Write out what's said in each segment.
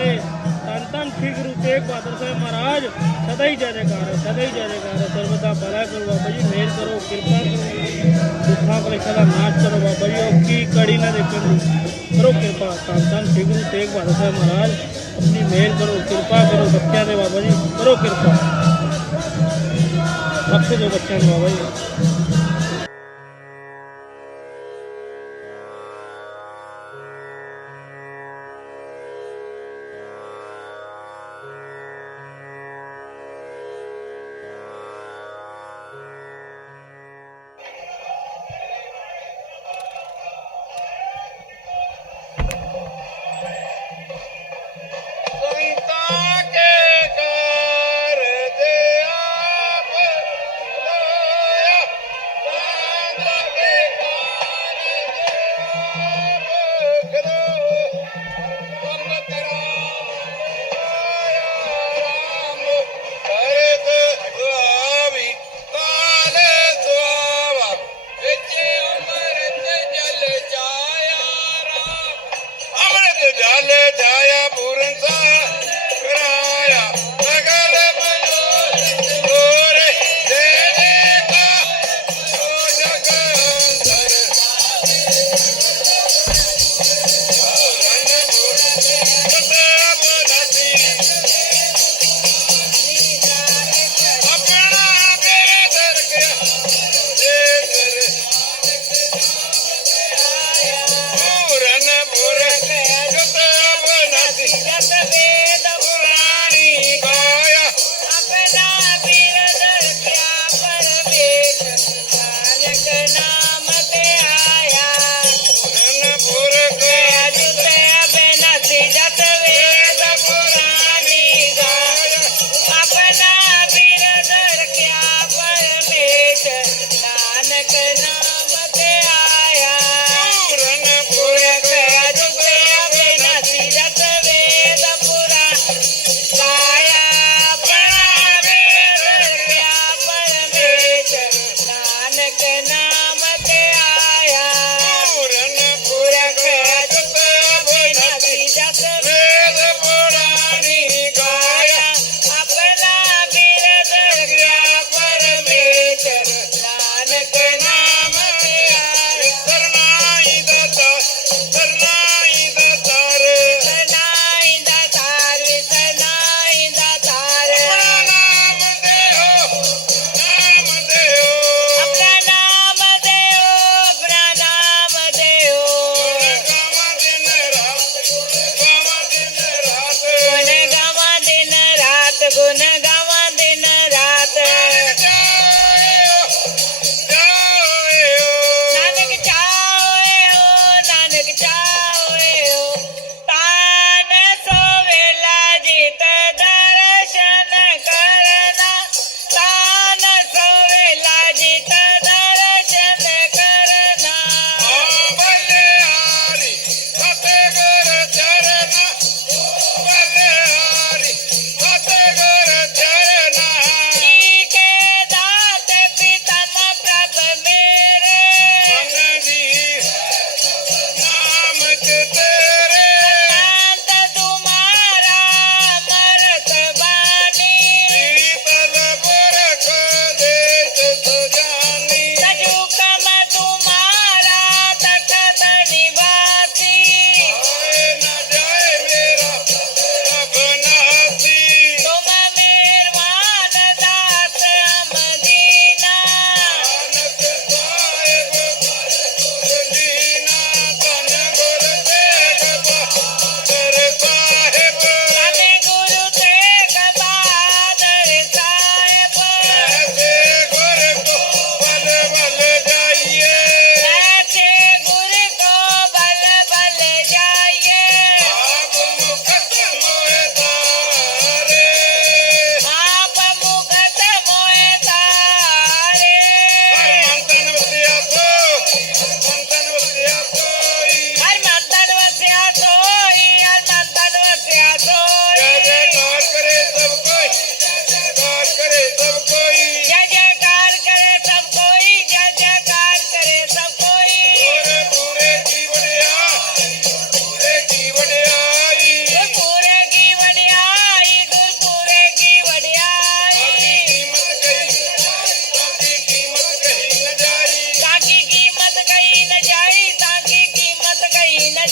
ਖਾਲਸਾ ਵਾਹਿਗੁਰੂ ਜੀ ਸ੍ਰੀ ਗੁਰੂ ਤੇਗ ਬਹਾਦਰ ਸਾਹਿਬ ਮਹਾਰਾਜ, ਸਦਾ ਹੀ ਜੈ ਜੈਕਾਰ ਸਦਾ ਹੀ ਜੈ ਜੈਕਾਰ ਹੈ। ਭਲਾ ਕਰੋ ਬਾਬਾ ਜੀ, ਮਿਹਰ ਕਰੋ, ਕਿਰਪਾ ਕਰੋ। ਦੁੱਖਾਂ ਕਲੇਸ਼ਾਂ ਦਾ ਨਾਸ਼ ਕਰੋ ਬਾਬਾ ਜੀ, ਉਹ ਕੀ ਕੜੀ ਨਾ ਦੇਖਣ ਦੀ। ਕਰੋ ਕਿਰਪਾ, ਧੰਨ ਧੰਨ ਸ੍ਰੀ ਗੁਰੂ ਤੇਗ ਬਹਾਦਰ ਸਾਹਿਬ ਮਹਾਰਾਜ, ਆਪਣੀ ਮਿਹਰ ਕਰੋ, ਕਿਰਪਾ ਕਰੋ ਬੱਚਿਆਂ ਦੇ ਬਾਬਾ ਜੀ, ਕਰੋ ਕਿਰਪਾ। ਬਖਸ਼ ਦਿਓ ਬੱਚਿਆਂ ਨੂੰ ਬਾਬਾ ਜੀ।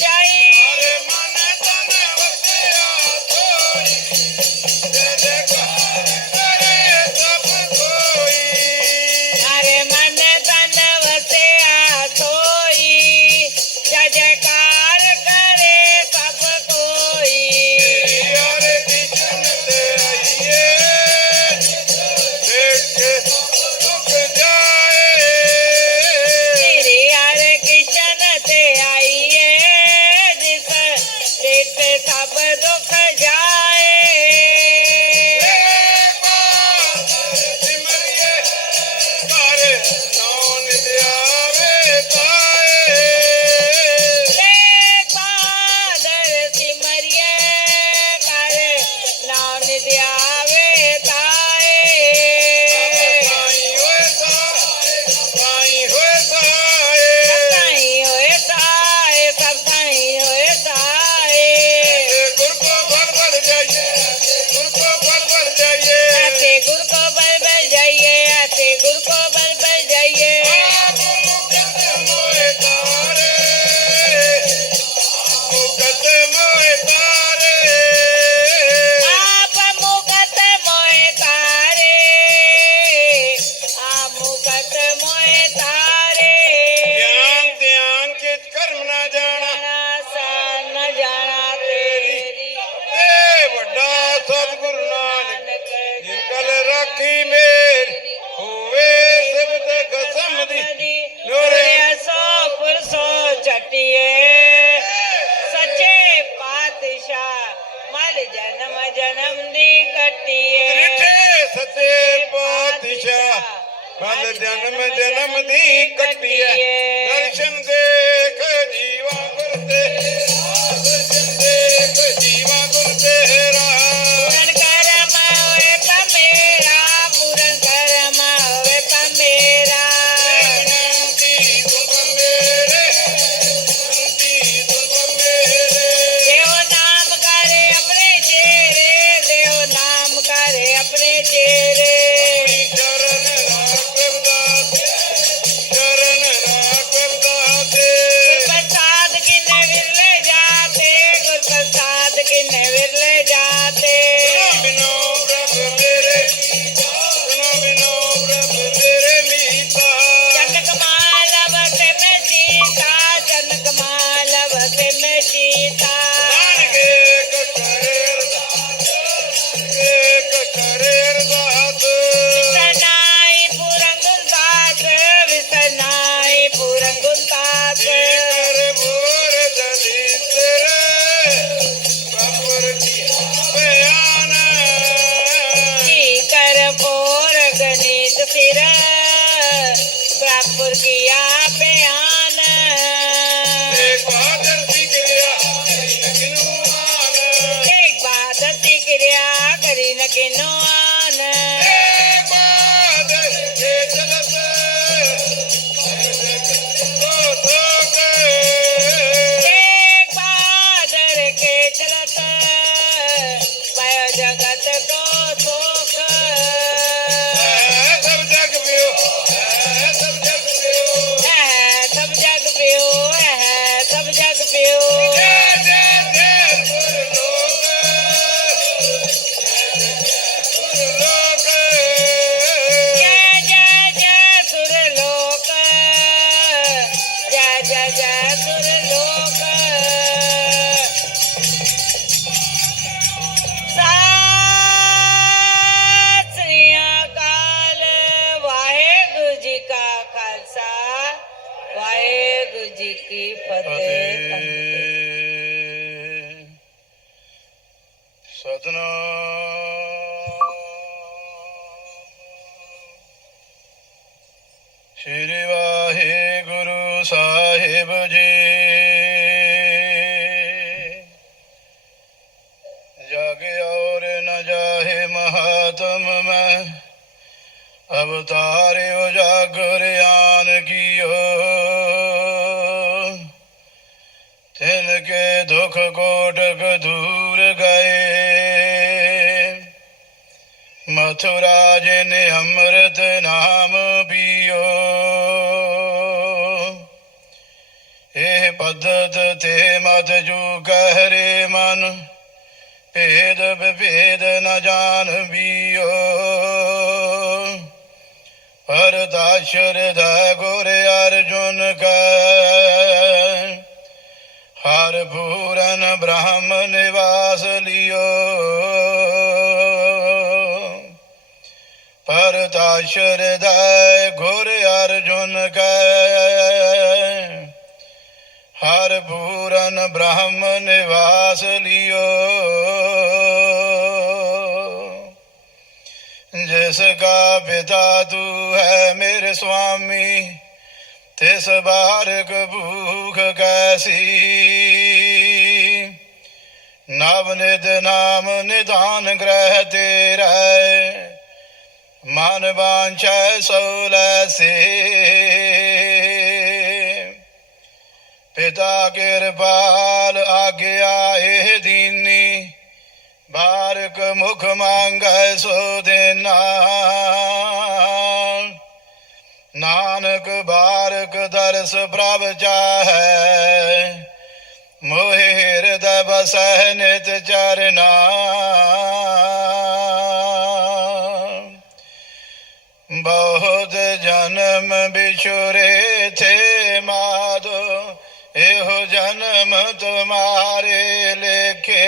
যাই। ਰਟਿਏ ਰਿਠੇ ਸੱਚੇ ਪਾਤਸ਼ਾਹ ਬਲ ਜਨਮ ਜਨਮ ਦੀ ਕੱਟਿਏ। ਦਰਸ਼ਨ ਦੇ ਵਾਪਰ ਗਿਆ ਬਿਆਨ ਤੇ ਪਾਗਲ Sadhana ਸੁਰਾ ਜਿਨ ਅੰਮ੍ਰਿਤ ਨਾਮ ਪੀਓ। ਇਹ ਪਦਤ ਤੇ ਮਤ ਜੂ ਕਹਿਰੇ ਮਨ, ਭੇਦ ਵਿਭੇਦ ਨ ਜਾਣ ਵੀਓ ਪਰਦਾ ਸ਼ਰਦਾ ਗੁਰ ਅਰਜੁਨ ਕੈ ਹਰ ਪੂਰਨ ਬ੍ਰਹਮ ਨਿਵਾਸ ਲਿਓ। ਕਰਤਾ ਸ਼ਰਦੈ, ਗੁਰ ਅਰਜੁਨ ਕੈ। ਹਰ ਪੂਰਨ ਬ੍ਰਹਮ ਨਿਵਾਸ ਲਿਓ। ਜਿਸ ਕਾ ਪਿਤਾ ਤੂ ਹੈ ਮੇਰੇ ਸੁਆਮੀ, ਤਿਸ ਬਾਰਕ ਭੂਖ ਕੈਸੀ। ਨਵ ਨਿਦ ਨਾਮ ਨਿਦਾਨ ਗ੍ਰਹਿ ਤੇਰਾ ਮਨ ਬਾਂਛੈ ਸੋ ਪਿਤਾ ਕਿਰਪਾਲ ਆਗਿਆ ਇਹ ਦੀਨੀ ਬਾਰਕ ਮੁਖ ਮੰਗੈ ਸੋ ਦੇਨਾ। ਨਾਨਕ ਬਾਰਕ ਦਰਸ ਪ੍ਰਭ ਚਾਹੈ, ਮੋਹਿ ਹਿਰਦੈ ਬਸਹਿ ਨਿਤ ਚਰਨਾ। जन्म बिछुरे थे माधो, एहो जन्म तुम्हारे लेखे।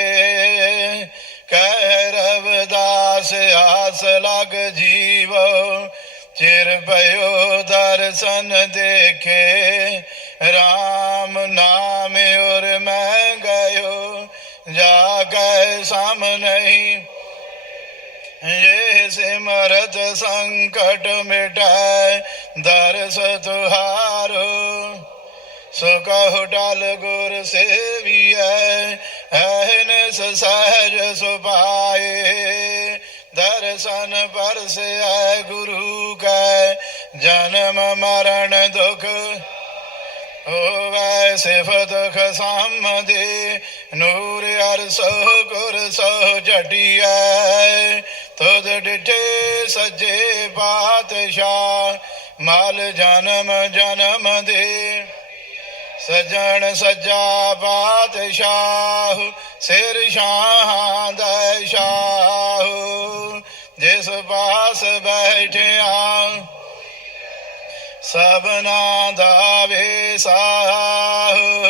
कैरव दास आस लग जीव, चिर पयो दर्शन देखे। राम नाम और मैं गयो जा सम नहीं। ये सिमरत संकट मिटाए ਦਰਸ ਤੁਹਾਰੋ ਸੋ ਕਹੁ ਡਾਲ ਗੁਰ ਸੇਵੀਐ ਐਨਸ ਸਹਿਜ ਸੁਭਾਏ। ਦਰਸ਼ਨ ਪਰਸਿਐ ਗੁਰੂ ਕੈ, ਜਨਮ ਮਰਨ ਦੁਖ ਹੋਵੇ, ਸਿਫਤ ਖਸਾਮਦੇ, ਨੂਰ ਅਰਸੋ ਗੁਰ ਸੋ ਜਟਿਐ ਤੁਧ ਡਿਠੇ ਸਜੇ ਬਾਦਸ਼ਾਹ ਮਲ ਜਨਮ ਜਨਮ ਦੇ। ਸਜਣ ਸਜਾ ਪਾਤਸ਼ਾਹ ਸਿਰ ਸ਼ਾਹਾਂ ਦਾ ਸ਼ਾਹ। ਜਿਸ ਪਾਸ ਬੈਠਿਆ, ਸਭਨਾ ਦਾ ਵੇ ਸਾਹ।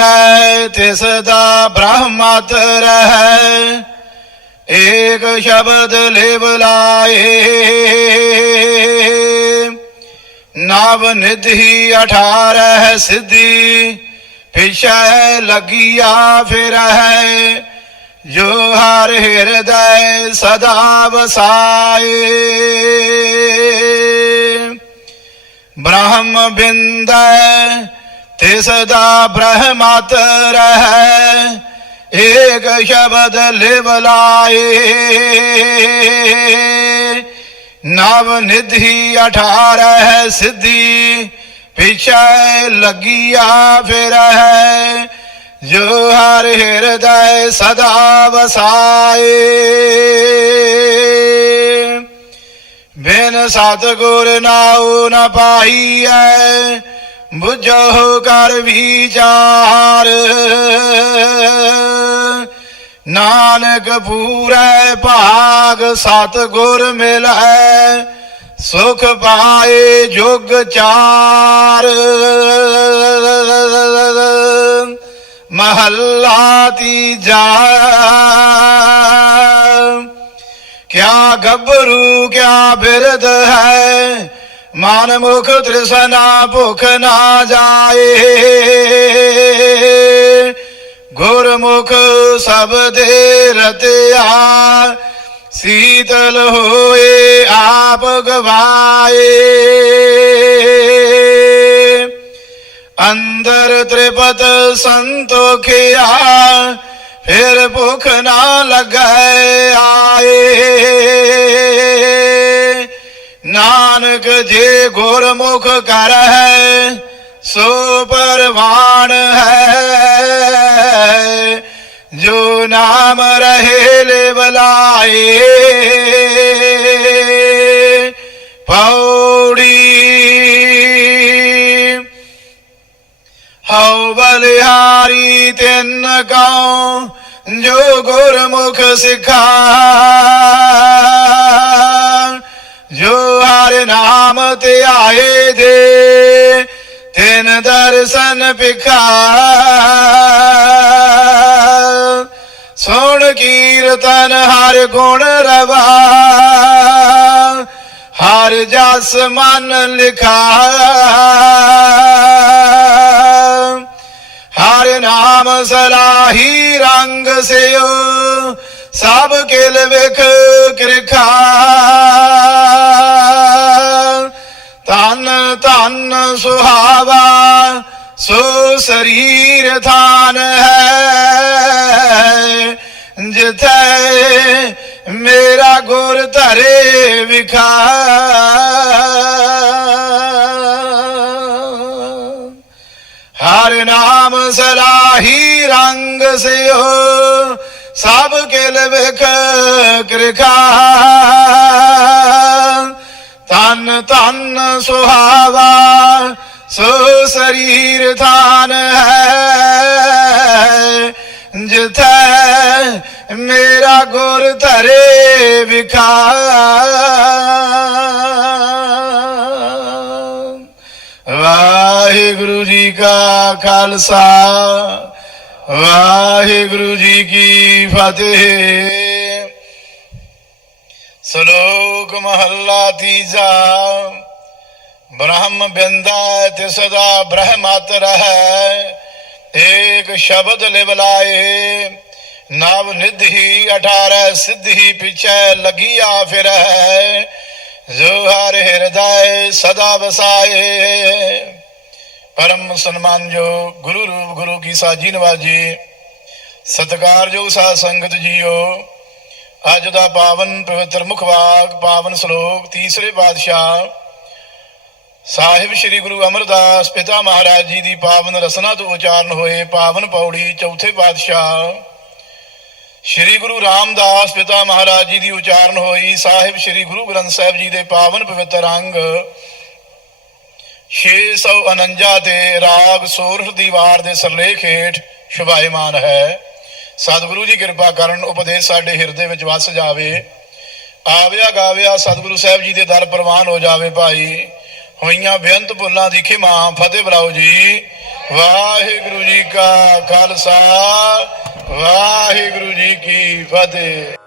ਬਿੰਦੈ ਤਿਸ ਦਾ ਬ੍ਰਹਮਤ ਰਹਿ। ਏਕ ਸ਼ਬਦ ਲਿਵ ਲਾਏ। ਨਵ ਨਿਧੀ ਅਠਾਰਹ ਸਿੱਧੀ, ਪਿਛੈ ਲਗੀਆ ਫਿਰ ਹੈ ਜੋ ਹਰ ਹਿਰਦੈ ਸਦਾ ਵਸਾਏ। ਬ੍ਰਹਮ ਬਿੰਦੈ ਤਿਸ ਦਾ ਬ੍ਰਹਮਤ ਰਹਿ, ਏਕ ਸ਼ਬਦ ਲਿਵ ਲਾਏ। ਨਵ ਨਿਧੀ ਅਠਾਰਹ ਸਿੱਧੀ, ਪਿਛੈ ਲਗੀਆ ਫਿਰ ਹੈ ਜੋ ਹਰ ਹਿਰਦੈ ਸਦਾ ਵਸਾਏ। ਬਿਨ ਸਤਗੁਰ ਨਾਉ ਨ ਪਾਈਐ ਬੁਝੋ ਕਰ ਵਿਚਾਰ। ਨਾਨਕ ਪੂਰੈ ਭਾਗ ਸਤਗੁਰ ਮਿਲੈ, ਸੁਖ ਪਾਏ ਜੁਗ ਚਾਰ। ਮਹੱਲਾ ਤੀਜਾ। ਕਿਆ ਗੱਭਰੂ ਕਿਆ ਬਿਰਧ ਹੈ ਮਨ ਮੁਖ ਤ੍ਰਿਸ਼ਨਾ ਭੁਖ ਨਾ ਜਾਏ। ਗੁਰਮੁਖ ਸਬਦੇ ਰਤਿਆ ਸੀਤਲ ਹੋਏ ਆਪ ਗਵਾਏ। ਅੰਦਰ ਤ੍ਰਿਪਤ ਸੰਤੋਖਿਆ, ਫਿਰ ਭੁਖ ਨਾ ਲੱਗੈ ਆਏ। ਨਾ ਜੇ ਗੁਰਮੁਖ ਕਰ ਹੈ ਸੋ ਪਰਵਾਨ ਹੈ। ਜੋ ਨਾਮ ਰਹੇ ਲੈ ਬਲਾਏ, ਪੌੜੀ ਹਉ ਬਲਿਹਾਰੀ ਤਿੰਨ ਕਉ ਜੋ ਗੁਰਮੁਖ ਸਿਖਾ ਸਨ ਦਰਸ਼ਨ ਸੁਣ ਕੀਰਤਨ ਹਰ ਗੁਣ ਰਵਾ ਹਰ ਜਸ ਮਨ ਲਿਖਾ ਹਰ ਨਾਮ ਸਲਾਹੀ ਰੰਗ ਸਿਓ, ਸਭ ਕਿਲ ਵਿਖ ਕਿਰਖਾ ਤਨ ਧਨ ਸੁਹਾਵਾ ਸੋ ਸਰੀਰ ਥਾਨ ਹੈ, ਜਿਥੈ ਮੇਰਾ ਗੁਰ ਧਰੇ ਵਿਖਾ। ਹਰ ਨਾਮ ਸਲਾਹੀ ਰੰਗ ਸਿਓ, ਸਭ ਕਿਲ ਵਿਖ ਕਿਰਖਾ। ਤਨ ਤਨ ਸੁਹਾਵਾ ਸੋ ਸਰੀਰ ਥਾਨ ਹੈ, ਜਿਥੈ ਮੇਰਾ ਗੁਰ ਧਰੇ ਵਿਖਾ। ਵਾਹਿਗੁਰੂ ਜੀ ਕਾ ਖਾਲਸਾ, ਵਾਹਿਗੁਰੂ ਜੀ ਕੀ ਫਤਿਹ। ਸ਼ਲੋਕ ਮਹੱਲਾ ਤੀਜਾ। ਬ੍ਰਹਮ ਬਿੰਦਾ ਤਿਸਦਾ ਬ੍ਰਹਮਤ ਹੈ ਏਕ ਸ਼ਬਦ ਲਿਵਲਾਏ ਨਵ ਨਿਧੀ 18 ਸਿੱਧੀ ਪਿਛੈ ਲਗੀਆ ਫਿਰ ਹੈ ਜੋ ਹਰ ਹਿਰਦੈ ਸਦਾ ਵਸਾਏ ਪਰਮ ਸਨਮਾਨ ਜੋ ਗੁਰੂ ਰੂਪ ਗੁਰੂ ਕੀ ਸਾਜੀ ਨਵਾਜੀ ਸਤਿਕਾਰਯੋਗ ਸਾਧ ਸੰਗਤ ਜੀਓ ਅੱਜ ਦਾ ਪਾਵਨ ਪਵਿੱਤਰ ਮੁਖਵਾਕ ਪਾਵਨ ਸ਼ਲੋਕ ਤੀਸਰੇ ਪਾਤਸ਼ਾਹ ਸਾਹਿਬ ਸ੍ਰੀ ਗੁਰੂ ਅਮਰਦਾਸ ਪਿਤਾ ਮਹਾਰਾਜ ਜੀ ਦੀ ਪਾਵਨ ਰਸਨਾ ਤੋਂ ਉਚਾਰਨ ਹੋਏ ਪਾਵਨ ਪੌੜੀ ਚੌਥੇ ਪਾਤਸ਼ਾਹ ਸ੍ਰੀ ਗੁਰੂ ਰਾਮਦਾਸ ਪਿਤਾ ਮਹਾਰਾਜ ਜੀ ਦੀ ਉਚਾਰਨ ਹੋਈ, ਸਾਹਿਬ ਸ੍ਰੀ ਗੁਰੂ ਗ੍ਰੰਥ ਸਾਹਿਬ ਜੀ ਦੇ ਪਾਵਨ ਪਵਿੱਤਰ ਅੰਗ। 649 ਦੇ ਰਾਗ ਸੋਰਠ ਦੀ ਵਾਰ ਦੇ ਸਰਲੇਖ ਹੇਠ ਸ਼ੁਭਾਇਮਾਨ ਹੈ। ਸਤਿਗੁਰੂ ਜੀ ਕਿਰਪਾ ਕਰਨ ਉਪਦੇਸ਼ ਸਾਡੇ ਹਿਰਦੇ ਵਿੱਚ ਵਸ ਜਾਵੇ। ਆਵਿਆ ਗਾਵਿਆ ਸਤਿਗੁਰੂ ਸਾਹਿਬ ਜੀ ਦੇ ਦਰ ਪ੍ਰਵਾਨ ਹੋ ਜਾਵੇ ਭਾਈ। ਹੋਈਆਂ ਬੇਅੰਤ ਭੁੱਲਾਂ ਦੀ ਖਿਮਾ। ਫਤਿਹ ਬਲਾਓ ਜੀ। ਵਾਹਿਗੁਰੂ ਜੀ ਕਾ ਖਾਲਸਾ। ਵਾਹਿਗੁਰੂ ਜੀ ਕੀ ਫਤਿਹ।